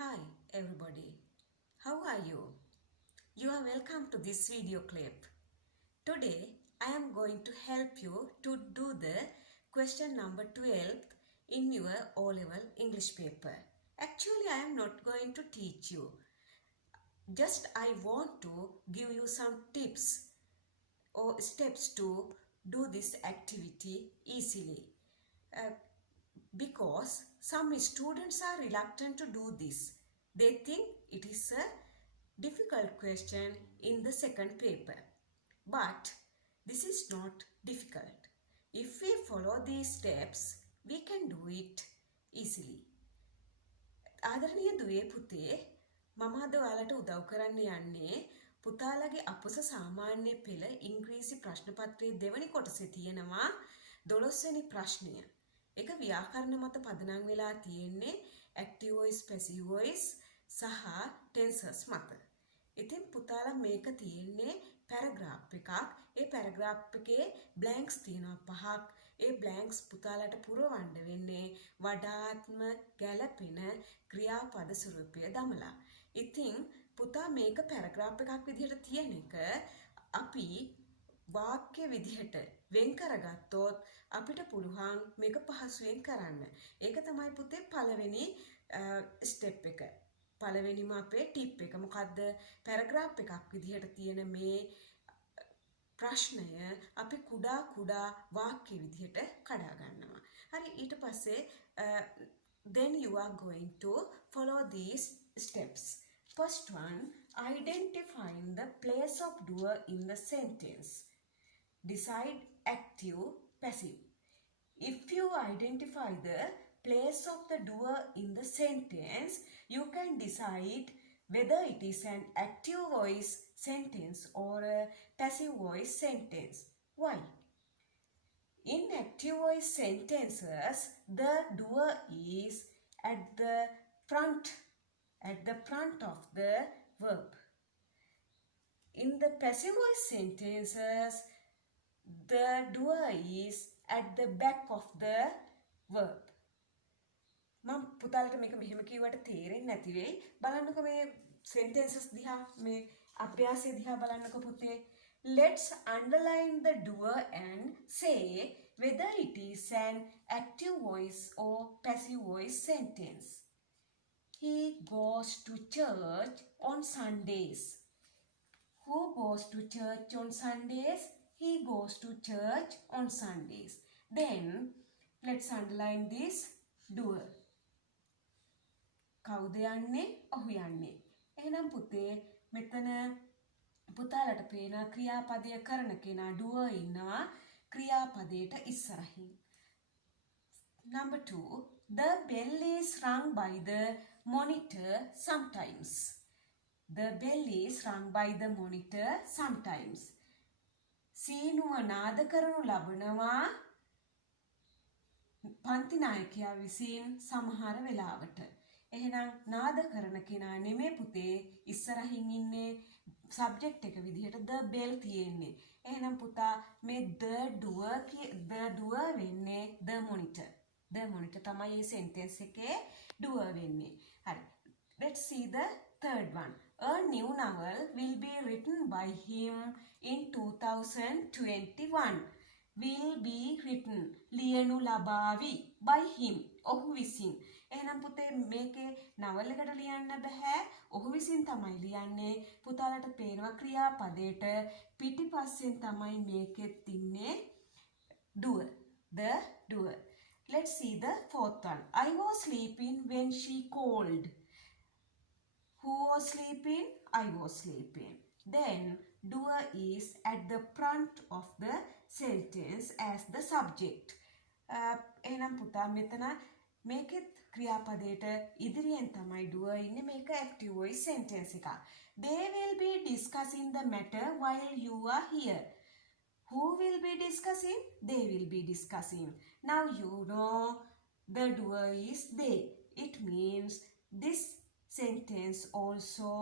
Hi everybody, how are you? You are welcome to this video clip. Today I am going to help you to do the question number 12 in your O-level English paper. Actually I am not going to teach you. Just I want to give you some tips or steps to do this activity easily. Uh, because some students are reluctant to do this. They think it is a difficult question in the second paper. But this is not difficult. If we follow these steps, we can do it easily. ආදරණීය දුවේ පුතේ මම අද ඔයාලට උදව් කරන්න යන්නේ පුතාලගේ අපුස සාමාන්‍ය පෙළ ඉංග්‍රීසි ප්‍රශ්න පත්‍රයේ දෙවැනි කොටසේ තියෙනවා 12 වෙනි ප්‍රශ්නය. ඒක ව්‍යාකරණ මත පදනම් වෙලා තියෙන්නේ active voice passive voice සහ tenses මත. ඉතින් පුතාලා මේක තියෙන්නේ පැරග්‍රාෆ් එකක්. ඒ පැරග්‍රාෆ් එකේ බ්ලැන්ක්ස් තියෙනවා පහක්. ඒ බ්ලැන්ක්ස් පුතාලට පුරවන්න වෙන්නේ වඩාත්ම ගැළපෙන ක්‍රියාපද ස්වරූපය දමලා. ඉතින් පුතා මේක පැරග්‍රාෆ් එකක් විදිහට තියෙන එක අපි වාක්‍ය විදිහට වෙන් කරගත්තොත් අපිට පුළුවන් මේක පහසුවෙන් කරන්න. ඒක තමයි පුතේ පළවෙනි ස්ටෙප් එක. පළවෙනිම අපේ ටිප් එක. මොකද්ද? පැරග්‍රාෆ් එකක් විදිහට තියෙන මේ ප්‍රශ්නය අපි කුඩා කුඩා වාක්‍ය විදිහට කඩා ගන්නවා. හරි ඊට පස්සේ then you are going to follow these steps. First one, identifying the place of doer in the sentence. Decide active, passive. If you identify the place of the doer in the sentence, you can decide whether it is an active voice sentence or a passive voice sentence. Why? In active voice sentences, the doer is at the front of the verb. In the passive voice sentences, the doer is at the back of the verb. මම පුතාලට මේක මෙහෙම කිව්වට තේරෙන්නේ නැති වෙයි. බලන්නකෝ මේ sentences දිහා මේ අභ්‍යාසය දිහා බලන්නකෝ පුතේ. Let's underline the doer and say whether it is an active voice or passive voice sentence. He goes to church on Sundays. Who goes to church on Sundays? He goes to church on Sundays. Then let's underline this doer. කවුද යන්නේ? ඔහු යන්නේ. එහෙනම් පුතේ මෙතන පුතාලට පේන ක්‍රියාපදය කරන කෙනා doer ඉන්නවා ක්‍රියාපදයට ඉස්සරහින්. Number 2, the bell is rung by the monitor sometimes. The bell is rung by the monitor sometimes. සීනුව නාද කරනු ලබනවා පන්ති නායකයා විසින් සමහර වෙලාවට. එහෙනම් නාද කරන කෙනා නෙමෙයි පුතේ ඉස්සරහින් ඉන්නේ සබ්ජෙක්ට් එක විදිහට the bell තියෙන්නේ. එහෙනම් පුතා මේ the doer වෙන්නේ the monitor. The monitor තමයි මේ sentence එකේ doer වෙන්නේ. හරි. Let's see the third one. A new novel will be written by him in 2021. Will be written ලියනු ලබාවි by him ඔහු විසින්. එහෙනම් පුතේ මේකේ නවල් එකට ලියන්න බෑ. ඔහු විසින් තමයි ලියන්නේ. පුතාලට පේනවා ක්‍රියාපදයට පිටිපස්සෙන් තමයි මේකෙත් ඉන්නේ doer. The doer. Let's see the fourth one. I was sleeping when she called. Who was sleeping? I was sleeping. Then doer is at the front of the sentence as the subject. එහෙනම් පුතා මෙතන මේකෙත් ක්‍රියාපදයට ඉදිරියෙන් තමයි doer ඉන්නේ. මේක active voice sentence එකක්. They will be discussing the matter while you are here. Who will be discussing? They will be discussing. Now you know the doer is they. It means this sentence also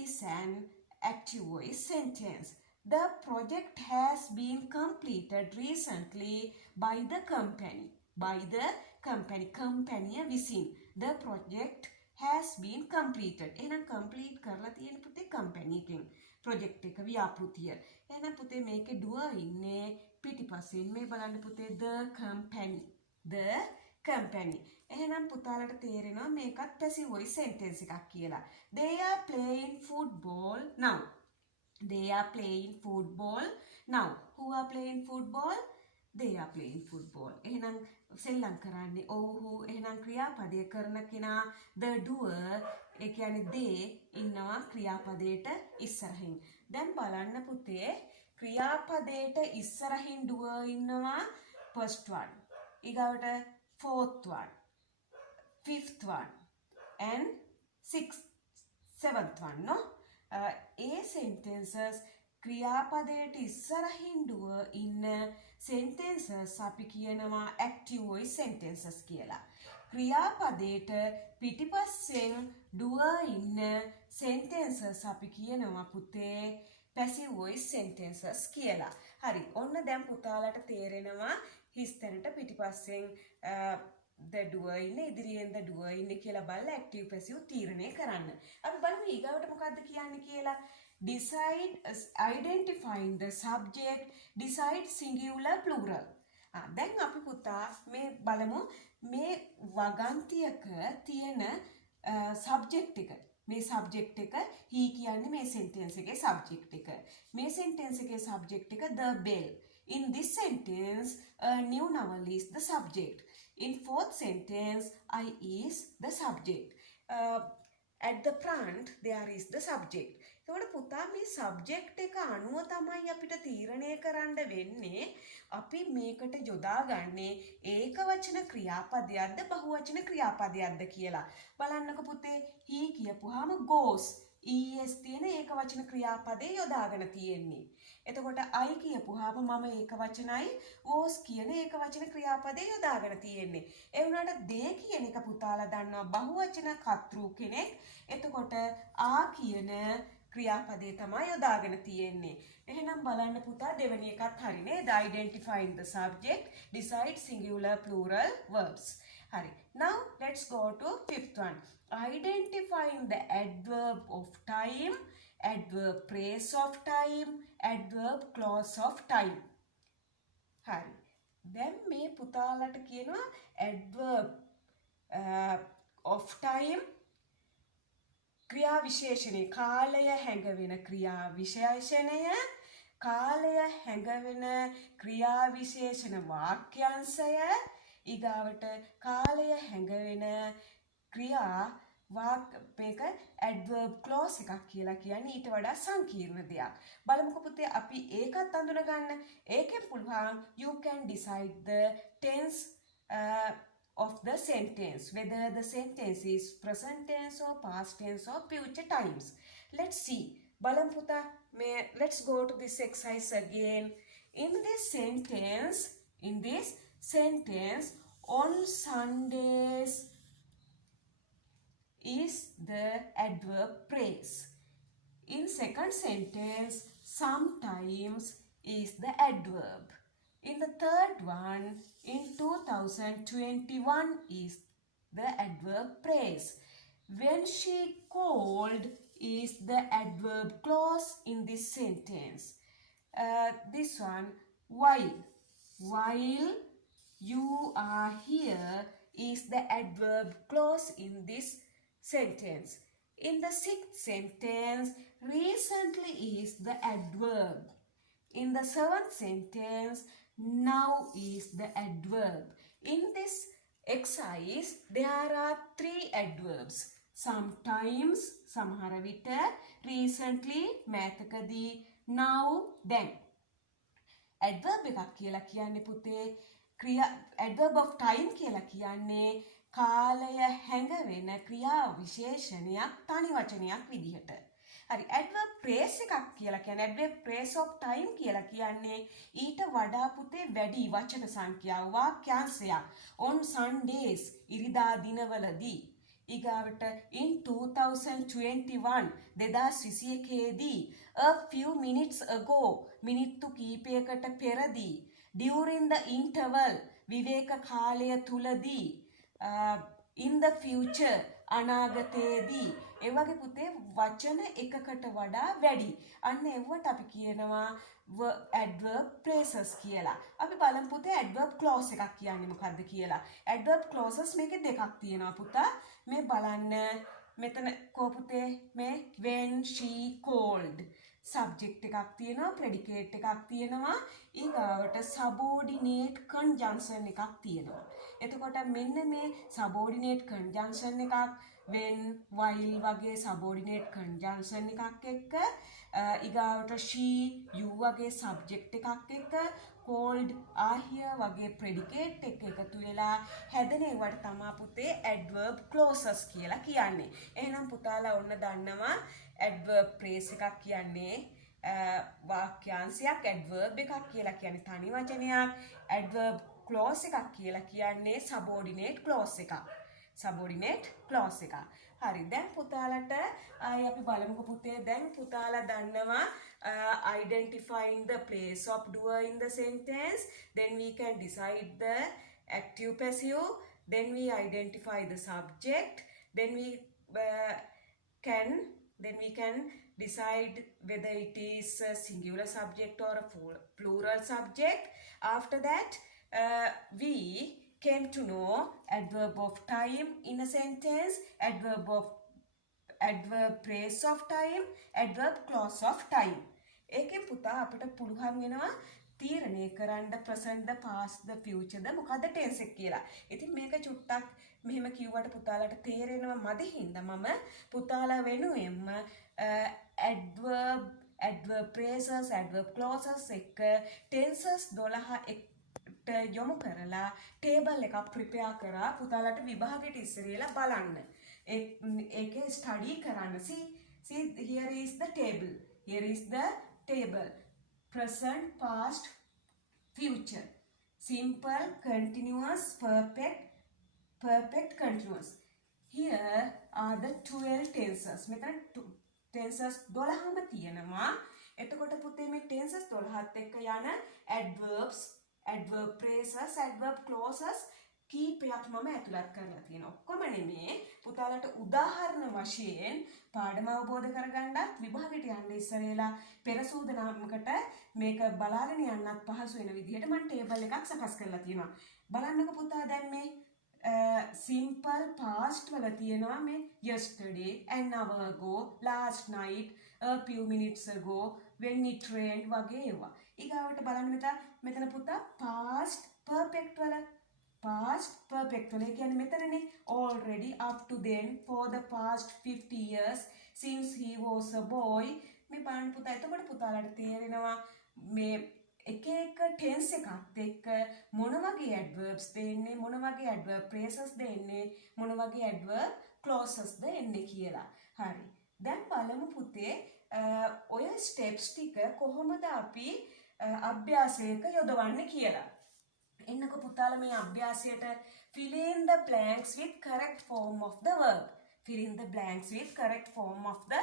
is an active voice sentence. The project has been completed recently by the company. By the company. Company විසින්. The project has been completed. එහෙනම් complete කරලා තියෙන පුතේ company එකෙන්. project එක ව්‍යාපෘතිය. එහෙනම් පුතේ මේකේ doer ඉන්නේ පිටිපස්සෙන්. මේ බලන්න පුතේ the company. The company. එහෙනම් පුතාලට තේරෙනවා මේකත් passive voice sentence එකක් කියලා. They are playing football now. They are playing football now. Who are playing football? They are playing football. එහෙනම් සෙල්ලම් කරන්නේ ඔව්හු. එහෙනම් ක්‍රියාපදයේ කරන කෙනා the doer. ඒ කියන්නේ they ඉන්නවා ක්‍රියාපදයට ඉස්සරහින්. දැන් බලන්න පුතේ ක්‍රියාපදයට ඉස්සරහින් doer ඉන්නවා first one. ඊගාවට fourth one, fifth one and sixth, seventh one, no? A sentences ක්‍රියාපදයට ඉස්සරහින් doer ඉන්න sentences අපි කියනවා active voice sentences කියලා. ක්‍රියාපදයට පිටිපස්සෙන් doer ඉන්න sentences අපි කියනවා පුතේ passive voice sentences කියලා. හරි. ඔන්න දැන් පුතාලට තේරෙනවා හිස්තැනට පිටිපස්සෙන් the doer ඉන්නේ ඉදිරියෙන් the doer ඉන්නේ කියලා බලලා active passive තීරණය කරන්න. අපි බලමු ඊගාවට මොකද්ද කියන්නේ කියලා. Decide identifying the subject, decide singular plural. දැන් අපි පුතා මේ බලමු මේ වගන්තියක තියෙන subject එක. මේ subject එක he කියන්නේ මේ sentence එකේ subject එක. මේ sentence එකේ subject එක the bell. In this sentence, a new novel is the subject. In fourth sentence, I is the subject. At the front, there is the subject. එතකොට පුතා මේ subject එක අනුව තමයි අපිට තීරණය කරන්න වෙන්නේ අපි මේකට යොදාගන්නේ ඒකවචන ක්‍රියාපදයක්ද බහුවචන ක්‍රියාපදයක්ද කියලා. බලන්නකො පුතේ he කියපුවාම goes. es තියෙන ඒකවචන ක්‍රියාපදේ යොදාගෙන තියෙන්නේ. එතකොට I කියපුවාම මම ඒකවචනයි was කියන ඒකවචන ක්‍රියාපදේ යොදාගෙන තියෙන්නේ. ඒ වුණාට they කියන එක පුතාලා දන්නවා බහුවචන කර්තෘ කෙනෙක්. එතකොට ආ කියන ක්‍රියාපදේ තමයි යොදාගෙන තියෙන්නේ. එහෙනම් බලන්න පුතා දෙවෙනි එකත් හරි නේද? Identifying the subject, decide singular plural verbs. Hari. Now let's go to fifth one. Identifying the adverb of time, adverb phrase of time, adverb clause of time. Hari. Then me පුතාලට කියනවා adverb of time ක්‍රියා විශේෂණය කාලය හැඟවෙන ක්‍රියා විශේෂණය කාලය හැඟවෙන ක්‍රියා විශේෂණ වාක්‍යාංශය ඊගාවට කාලය හැඟවෙන ක්‍රියා මේක adverb clause එකක් කියලා කියන්නේ ඊට වඩා සංකීර්ණ දෙයක්. බලමුකෝ පුතේ අපි ඒකත් අඳුන ගන්න. ඒකෙන් පුළුවන් you can decide the tense of the sentence, whether the sentence is present tense or past tense or future times. Let's see. Balam puta, let's go to this exercise again. In this sentence, on Sundays is the adverb phrase. In second sentence, sometimes is the adverb. In the third one, in 2021 is the adverb phrase. When she called is the adverb clause in this sentence. This one, while. While you are here is the adverb clause in this sentence. In the sixth sentence, recently is the adverb. In the seventh sentence, now is the adverb. In this exercise, there are three adverbs. Sometimes, samahara vita, recently, mathakadi, now, then. Adverb එකක් කියලා කියන්නේ පුතේ adverb of time කියලා කියන්නේ කාලය හැඟවෙන ක්‍රියා විශේෂණයක් තනි වචනයක් විදිහට. හරි adverb phrase එකක් කියලා කියන්නේ adverb phrase of time කියලා කියන්නේ ඊට වඩා පුතේ වැඩි වචන සංඛ්‍යාව වාක්‍යාංශයක් on Sundays ඉරිදා දිනවලදී ඊගාවට in 2021 2021දී a few minutes ago මිනිත්තු කීපයකට පෙරදී during the interval විවේක කාලය තුලදී in the future අනාගතයේදී ඒ වගේ පුතේ වචන එකකට වඩා වැඩි. අන්න ඒවට අපි කියනවා adverb phrases කියලා. අපි බලමු පුතේ adverb clause එකක් කියන්නේ මොකක්ද කියලා. adverb clauses මේකේ දෙකක් තියෙනවා පුතා. මේ බලන්න මෙතන කෝ පුතේ මේ when she called subject එකක් තියෙනවා predicate එකක් තියෙනවා ඊගාවට subordinate conjunction එකක් තියෙනවා. එතකොට මෙන්න මේ subordinate conjunction එකක් when while වගේ subordinate conjunction එකක් එක්ක ඊගාවට she you වගේ subject එකක් එක්ක called are here වගේ predicate එක එකතු වෙලා හැදෙන ඒවට තමයි පුතේ adverb clauses කියලා කියන්නේ. එහෙනම් පුතාලා ඔන්න දන්නවා adverb phrase එකක් කියන්නේ වාක්‍යාංශයක් adverb එකක් කියලා කියන්නේ තනි වචනයක් adverb clause එකක් කියලා කියන්නේ subordinate clause එකක් subordinate clause එකක් හරි දැන් පුතාලට ආයි අපි බලමුකෝ පුතේ දැන් පුතාලා දන්නවා identifying the place of doer in the sentence then we can decide the active passive then we identify the subject then we can decide whether it is a singular subject or a plural subject. After that, we came to know adverb of time in a sentence, adverb phrase of time, adverb clause of time. ඒකෙන් පුතා අපිට පුළුවන් වෙනවා තීරණය කරන්න present the past the future ද මොකද්ද tense එක කියලා. ඉතින් මේක චුට්ටක් මෙහෙම කිව්වට පුතාලට තේරෙනවා මදි හින්දා මම පුතාලා වෙනුවෙන්ම adverb phrases adverb clauses එක tenses 12 එකට යොමු කරලා table එකක් prepare කරා පුතාලට විභාගෙට ඉස්සරලා බලන්න. ඒකේ study කරන්න. See here is the table. Here is the table. Present, past, future. Simple, continuous, perfect, continuous. Here are the 12 tenses. මෙතන tenses 12ම තියෙනවා. එතකොට පුතේ මේ tenses 12ත් එක්ක යන adverbs, adverb phrases, adverb clauses කීපයක් මම ඇතුළත් කරලා තියෙනවා. ඔක්කොම නෙමෙයි. පුතාලට උදාහරණ වශයෙන් පාඩම අවබෝධ කරගන්නත් විභාගෙට යන්න ඉස්සෙල්ලා පෙර සූදානමකට මේක බලාගෙන යන්නත් පහසු වෙන විදිහට මම ටේබල් එකක් සකස් කරලා තියෙනවා. බලන්නකෝ පුතා දැන් මේ simple past වල තියෙනවා මේ yesterday, an hour ago, last night, a few minutes ago, when it rained වගේ ඒවා. ඊගාවට බලන්න මෙතන පුතා past perfect වල past perfect වල කියන්නේ මෙතනනේ already up to then for the past 50 years since he was a boy මේ බලන්න පුතා එතකොට පුතාලට තේරෙනවා මේ එක එක tense එකත් එක්ක මොන වගේ adverbs දෙන්නේ මොන වගේ adverb phrases දෙන්නේ මොන වගේ adverb clauses දෙන්නේ කියලා. හරි. දැන් බලමු පුතේ ඔය steps ටික කොහොමද අපි අභ්‍යාසයක යොදවන්නේ කියලා. එන්නකො පුතාලා මේ අභ්‍යාසයට fill in the blanks with correct form of the verb. Fill in the blanks with correct form of the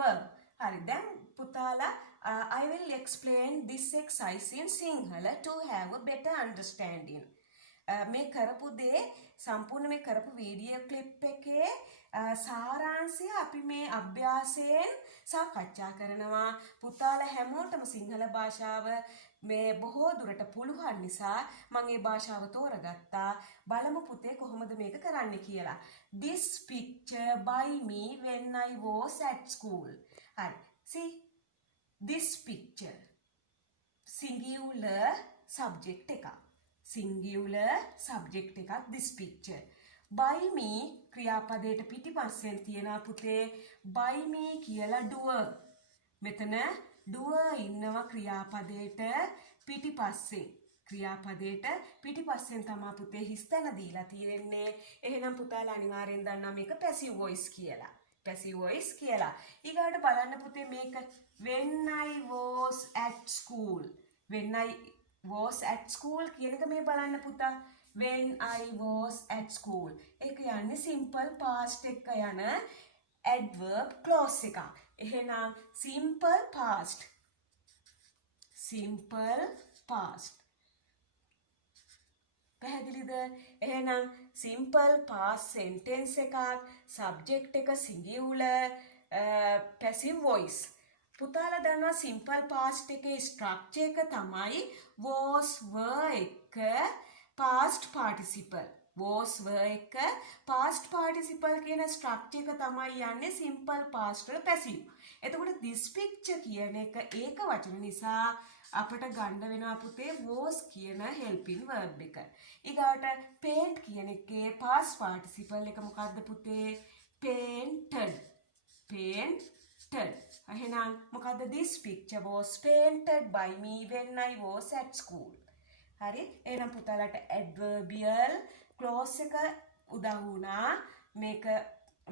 verb. හරි දැන් පුතාලා I will explain this exercise in Sinhala to have a better understanding. මේ කරපු දේ සම්පූර්ණ මේ කරපු video clip එකේ සාරාංශය අපි මේ අභ්‍යාසයෙන් සාකච්ඡා කරනවා. පුතාලා හැමෝටම සිංහල භාෂාව මේ බොහෝ දුරට පුළුවන් නිසා මම මේ භාෂාව තෝරගත්තා. බලමු පුතේ කොහොමද මේක කරන්න කියලා. This picture by me when I was at school. හරි. See this picture singular subject එකක්. singular subject එකක් this picture. by me ක්‍රියාපදයට පිටිපස්සෙන් තියෙනවා පුතේ by me කියලා doer. මෙතන doer ඉන්නවා ක්‍රියාපදයට පිටිපස්සෙන්. ක්‍රියාපදයට පිටිපස්සෙන් තමයි පුතේ හිස්තැන දීලා තියෙන්නේ. එහෙනම් පුතාලා අනිවාර්යෙන් දන්නවා මේක passive voice කියලා. passive voice කියලා. ඊගාට බලන්න පුතේ මේක when I was at school. when I was at school කියන එක මේ බලන්න පුතා. when I was at school. ඒක යන්නේ simple past එක යන adverb clause එක. එහෙනම් simple past. simple past. පැහැදිලිද? එහෙනම් simple past sentence එකක්, subject එක singular, passive voice. පුතාලා දන්නවා simple past එකේ structure එක තමයි was were එක past participle. was were එක past participle කියන structure එක තමයි යන්නේ simple past වල passive. එතකොට this picture කියන එක ඒක වචන නිසා අපට ගන්න වෙනවා පුතේ was කියන helping verb එක. ඊගාට paint කියන එකේ past participle එක මොකක්ද පුතේ? painted. painted. එහෙනම් මොකක්ද? this picture was painted by me when I was at school. හරි? එහෙනම් පුතාලට adverbial clause එක උදා වුණා. මේක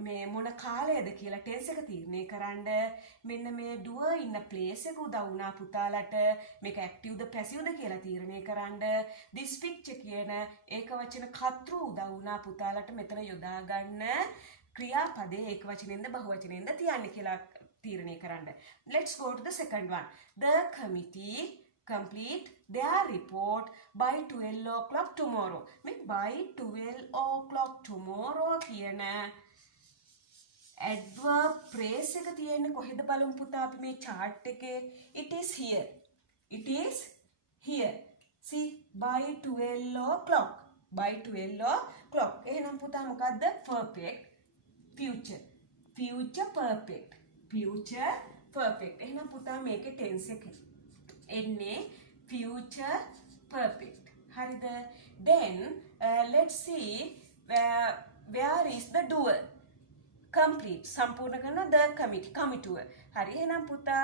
මේ මොන කාලයද කියලා ටෙන්ස් එක තීරණය කරන්න. මෙන්න මේ doer ඉන්න place එක උදා වුණා පුතාලට. මේක active ද passive ද කියලා තීරණය කරන්න. this picture කියන ඒක වචන කර්තෘ උදා වුණා පුතාලට. මෙතන යොදා ගන්න ක්‍රියාපදේ ඒක වචනෙන්ද බහු වචනෙන්ද තියන්නේ කියලා තීරණය කරන්න. let's go to the second one. the committee complete their report by 12 o'clock tomorrow. මේ by 12 o'clock tomorrow කියන adverb phrase එක තියෙන්නේ කොහෙද බලමු පුතා අපි මේ chart එකේ. it is here. it is here. see by 12 o'clock. by 12 o'clock. එහෙනම් පුතා මොකද්ද? perfect future. future perfect. future perfect. එහෙනම් පුතා මේකේ tense එක එන්නේ future perfect. හරිද? then let's see where is the doer. complete සම්පූර්ණ කරන the committee. හරි. එහෙනම් පුතා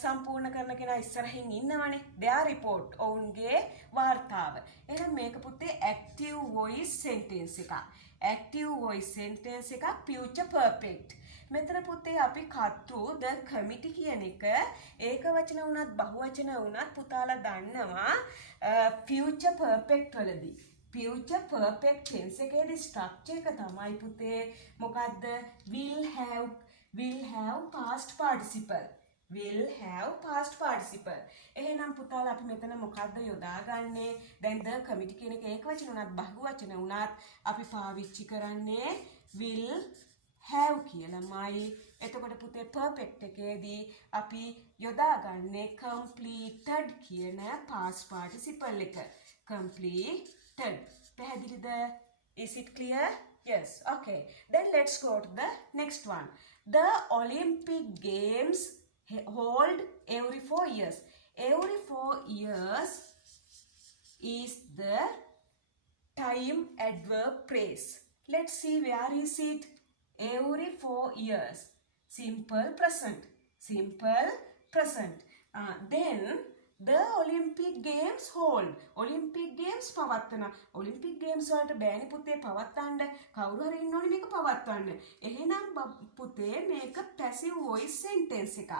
සම්පූර්ණ කරන කෙනා ඉස්සරහින් ඉන්නවනේ. their report ඔවුන්ගේ වාර්තාව. එහෙනම් මේක පුතේ active voice sentence එකක්. active voice sentence එකක් future perfect. මෙතන පුතේ අපි කර්තෘ the committee කියන එක ඒක වචන වුණත් බහු වචන වුණත් පුතාලා දන්නවා future perfect වලදී. future perfect tense එකේදී structure එක තමයි පුතේ මොකද්ද? will have past participle. will have past participle. එහෙනම් පුතාලා අපි මෙතන මොකද්ද යොදාගන්නේ? දැන් the committee කියන එක ඒක වචන වුණත් බහු වචන වුණත් අපි පාවිච්චි කරන්නේ will have කියලාමයි. එතකොට පුතේ perfect එකේදී අපි යොදාගන්නේ completed කියන past participle එක. completed. පැහැදිලිද? is it clear? yes. okay. then let's go to the next one. the Olympic Games hold every 4 years. every 4 years is the time adverb phrase. let's see where is it. every 4 years. simple present. simple present. then the Olympic Games hold. Olympic Games පවත්වන. Olympic Games වලට බෑනේ පුතේ පවත්වන්න. කවුරු හරි ඉන්නෝනේ මේක පවත්වන්න. එහෙනම් පුතේ මේක passive voice sentence එකක්.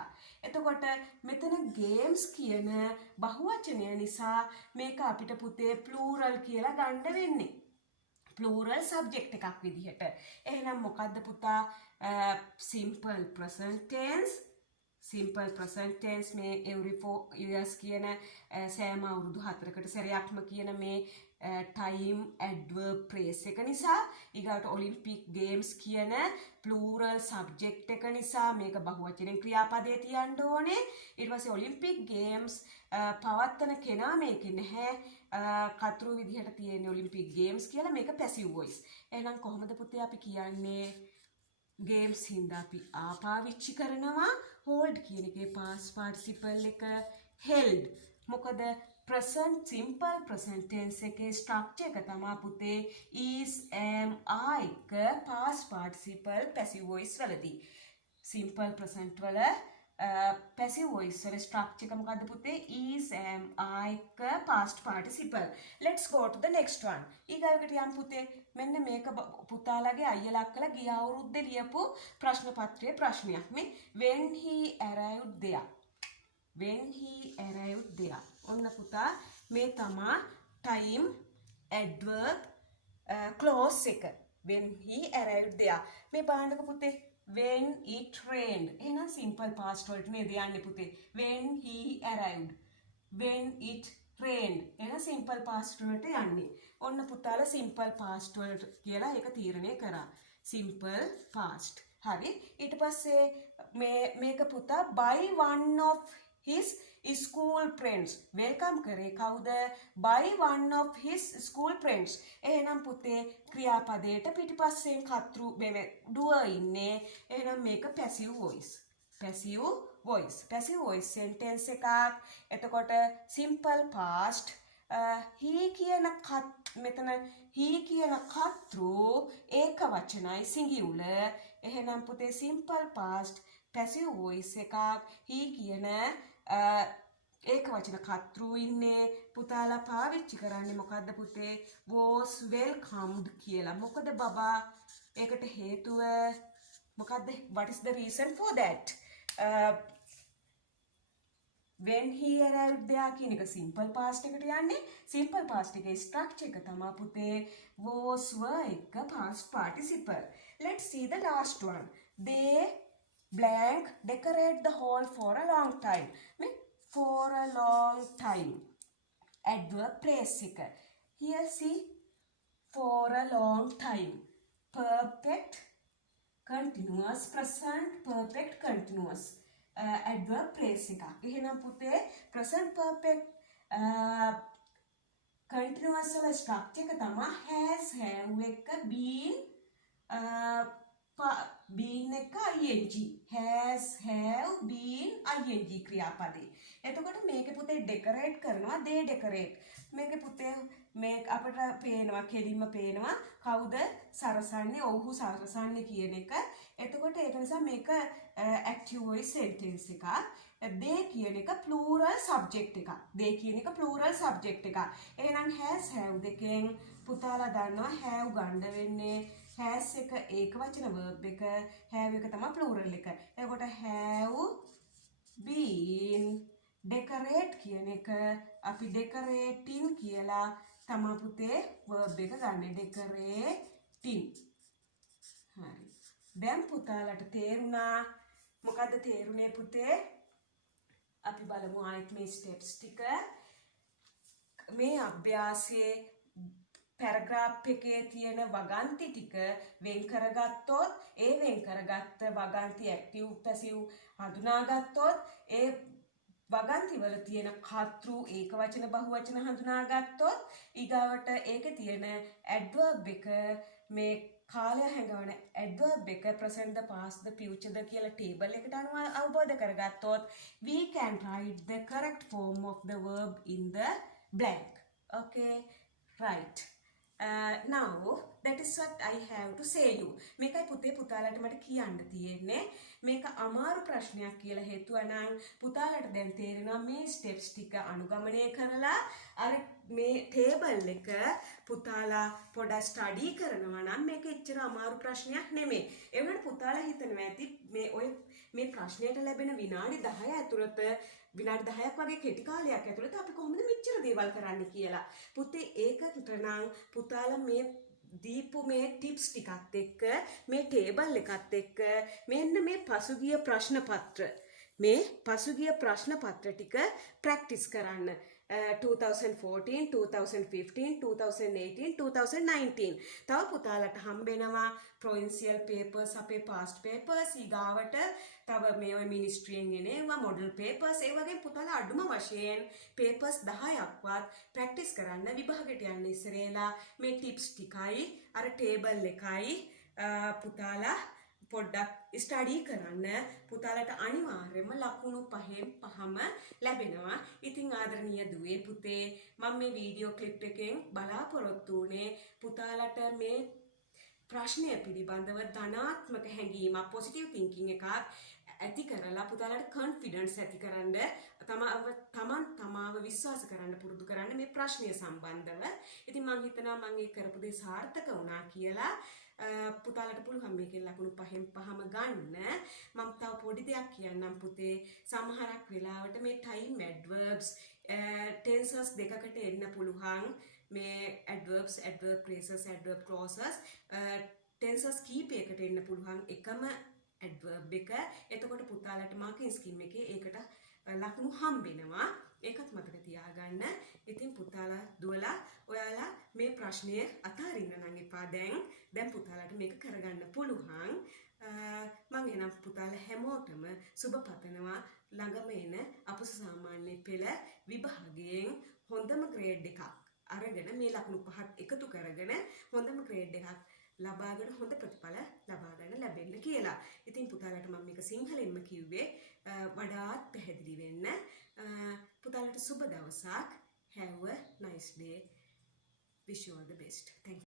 එතකොට මෙතන games කියන බහුවචනය නිසා මේක අපිට පුතේ plural කියලා ගන්න වෙන්නේ. plural subject එකක් විදිහට. එහෙනම් මොකද්ද පුතා? simple present tense. simple present tense මේ every 4 years කියන සෑම අවුරුදු 4කට සැරයක්ම කියන මේ time adverb phrase එක නිසා ඊගාට Olympic Games කියන plural subject එක නිසා මේක බහුවචනෙන් ක්‍රියාපදයේ තියන්න ඕනේ. ඊට පස්සේ Olympic Games පවත්වන කෙනා මේකේ නැහැ. කතරු විදිහට තියෙන Olympic Games කියලා මේක passive voice. එහෙනම් කොහොමද පුතේ අපි කියන්නේ? games හින්දා අපි පාවිච්චි කරනවා hold කියන එකේ past participle එක held. මොකද present simple present tense එකේ structure එක තමයි පුතේ is am I එක past participle passive voice වලදී. simple present වල passive voice වල structure එක මොකද්ද පුතේ? is am I එක past participle. let's go to the next one. ඊගාවට යම් පුතේ මෙන්න මේක පුතාලගේ අයියලා අක්කලා ගිය අවුරුද්දේ ලියපු ප්‍රශ්න පත්‍රයේ ප්‍රශ්නයක්. මේ when he arrived there. when he arrived there. ඔන්න පුතා මේ තමා time adverb clause එක. when he arrived there. මේ බලන්නකො පුතේ when it rained. එහෙනම් simple past වලට නේද යන්නේ පුතේ. when he arrived. when it rained. එහෙනම් simple past වලට යන්නේ. ඔන්න පුතාලා simple past වලට කියලා ඒක තීරණය කරා. simple past. හරි. ඊට පස්සේ මේක පුතා by one of his school friends. welcome කරේ කවුද? by one of his school friends. එහෙනම් පුතේ ක්‍රියාපදයට පිටිපස්සෙන් කතෘ doer ඉන්නේ. එහෙනම් මේක passive voice. passive voice sentence එකක්. එතකොට simple past he කියන මෙතන he කියන කතෘ ඒක වචනයි singular. එහෙනම් පුතේ simple past passive voice එකක්. he කියන ඒක වචන කතෘ ඉන්නේ. පුතාලා පාවිච්චි කරන්නේ මොකද්ද පුතේ? was welcomed කියලා. මොකද බබා ඒකට හේතුව මොකද්ද? what is the reason for that? when he arrived there කියන එක simple past එකට යන්නේ. simple past එකේ structure එක තමයි පුතේ was were එක past participle. let's see the last one. they blank decorate the hall for a long time. for a long time. adverb phrase එක. here see for a long time. perfect continuous present perfect continuous. adverb phrase එකක්. එහෙනම් පුතේ present perfect continuous වල structure එක තමයි has have එක been been එක ing. has have been ing ක්‍රියාපදේ. එතකොට මේකේ පුතේ decorate කරනවා they decorate. මේකේ පුතේ මේ අපිට පේනවා කෙලින්ම පේනවා කවුද සරසන්නේ ඔව්හු සරසන්නේ කියන එක. එතකොට ඒක නිසා මේක active voice sentence එකක්. they කියන එක plural subject එකක්. they කියන එක plural subject එකක්. එහෙනම් has have දෙකෙන් පුතාලා දන්නවා have ගන්න වෙන්නේ has එක ඒක වචන verb එක have එක තමයි plural එක. එතකොට have been decorate කියන එක අපි decorating කියලා තමයි පුතේ verb එක ගන්න. decorating. හරි. දැන් පුතාලට තේරුණා මොකද්ද තේරුනේ පුතේ? අපි බලමු ආයෙත් මේ ස්ටෙප්ස් ටික. මේ අභ්‍යාසයේ පැරග්‍රාෆ් එකේ තියෙන වගන්ති ටික වෙන් කරගත්තොත් ඒ වෙන් කරගත්ත වගන්ති ඇක්ටිව් පැසිව් හඳුනාගත්තොත් ඒ වගන්ති වල තියෙන කතෘ ඒක වචන බහුවචන හඳුනාගත්තොත් ඊගාවට ඒකේ තියෙන ඇඩ්වර්බ් එක මේ කාලය හැඟවන ඇඩ්වර්බ් එක present the past the future the කියලා ටේබල් එකට අනුව අවබෝධ කරගත්තොත් we can write the correct form of the verb in the blank. okay right. now that is what I have to say you. මේකයි පුතේ පුතාලට මට කියන්න තියෙන්නේ. මේක අමාරු ප්‍රශ්නයක් කියලා හේතුව නම් පුතාලට දැන් තේරෙනවා මේ ස්ටෙප්ස් ටික අනුගමනය කරලා අර මේ ටේබල් එක පුතාලා පොඩක් ස්ටඩි කරනවා නම් මේක එච්චර අමාරු ප්‍රශ්නයක් නෙමෙයි. ඒ වුණාට පුතාලා හිතනවා ඇති මේ ප්‍රශ්නයට ලැබෙන විනාඩි 10 ඇතුළත විනාඩි 10ක් වගේ කෙටි කාලයක් ඇතුළත අපි කොහොමද මෙච්චර දේවල් කරන්න කියලා. පුතේ ඒකට නම් පුතාලා මේ දීපු මේ ටිප්ස් ටිකත් එක්ක මේ ටේබල් එකත් එක්ක මෙන්න මේ පසුගිය ප්‍රශ්න පත්‍ර ටික ප්‍රැක්ටිස් කරන්න. 2014, 2015, 2018, 2019. තව පුතාලට හම්බෙනවා provincial papers අපේ past papers ඊගාවට තව මේ ඔය මිනිස්ට්‍රියෙන් එන ඒවා model papers ඒ වගේ පුතාලා අඩුම වශයෙන් papers 10ක්වත් ප්‍රැක්ටිස් කරන්න විභාගයට යන්න ඉස්සරේලා මේ ටිප්ස් ටිකයි අර ටේබල් එකයි පුතාලා පොඩ්ඩක් ස්ටඩි කරන්න. පුතාලට අනිවාර්යයෙන්ම ලකුණු 5න් 5ම ලැබෙනවා. ඉතින් ආදරණීය දුවේ පුතේ මම මේ වීඩියෝ ක්ලිප් එකෙන් බලාපොරොත්තු වුණේ පුතාලට මේ ප්‍රශ්නය පිළිබඳව ධනාත්මක හැඟීමක් පොසිටිව් තින්කින් එකක් ඇති කරලා පුතාලට කොන්ෆිඩන්ස් ඇති කරන්න තමන් තමාව විශ්වාස කරන්න පුරුදු කරන්න මේ ප්‍රශ්නය සම්බන්ධව. ඉතින් මම හිතනවා මම ඒ කරපු දේ සාර්ථක වුණා කියලා. පුතාලට පුළුවන් මේකෙන් ලකුණු 5න් 5ම ගන්න. මම තව පොඩි දෙයක් කියන්නම් පුතේ. සමහරක් වෙලාවට මේ time adverbs tenses දෙකකට එන්න පුළුවන්. මේ adverbs, adverb phrases, adverb clauses tenses කීපයකට එන්න පුළුවන් එකම adverb එක. එතකොට පුතාලට marking scheme එකේ ඒකට ලකුණු හම්බෙනවා. ඒකත් මතක තියාගන්න. ඉතින් පුතාලා දුවලා ඔයාලා මේ ප්‍රශ්නය අතාරින්න නම් එපා දැන් පුතාලාට මේක කරගන්න පුළුවන්. මම එනම් පුතාලා හැමෝටම සුබ පතනවා ළඟම එන අපුස සාමාන්‍ය පෙළ විභාගයෙන් හොඳම ග්‍රේඩ් එකක් අරගෙන මේ ලකුණු පහත් එකතු කරගෙන හොඳම ග්‍රේඩ් එකක් ලබාගෙන හොඳ ප්‍රතිඵල ලබා ගන්න ලැබෙන්න කියලා. ඉතින් පුතාලට මම මේක සිංහලෙන්ම කිව්වේ වඩාත් පැහැදිලි වෙන්න. පුතාලට සුබ දවසක්. Have a nice day. Wish you all the best. Thank you.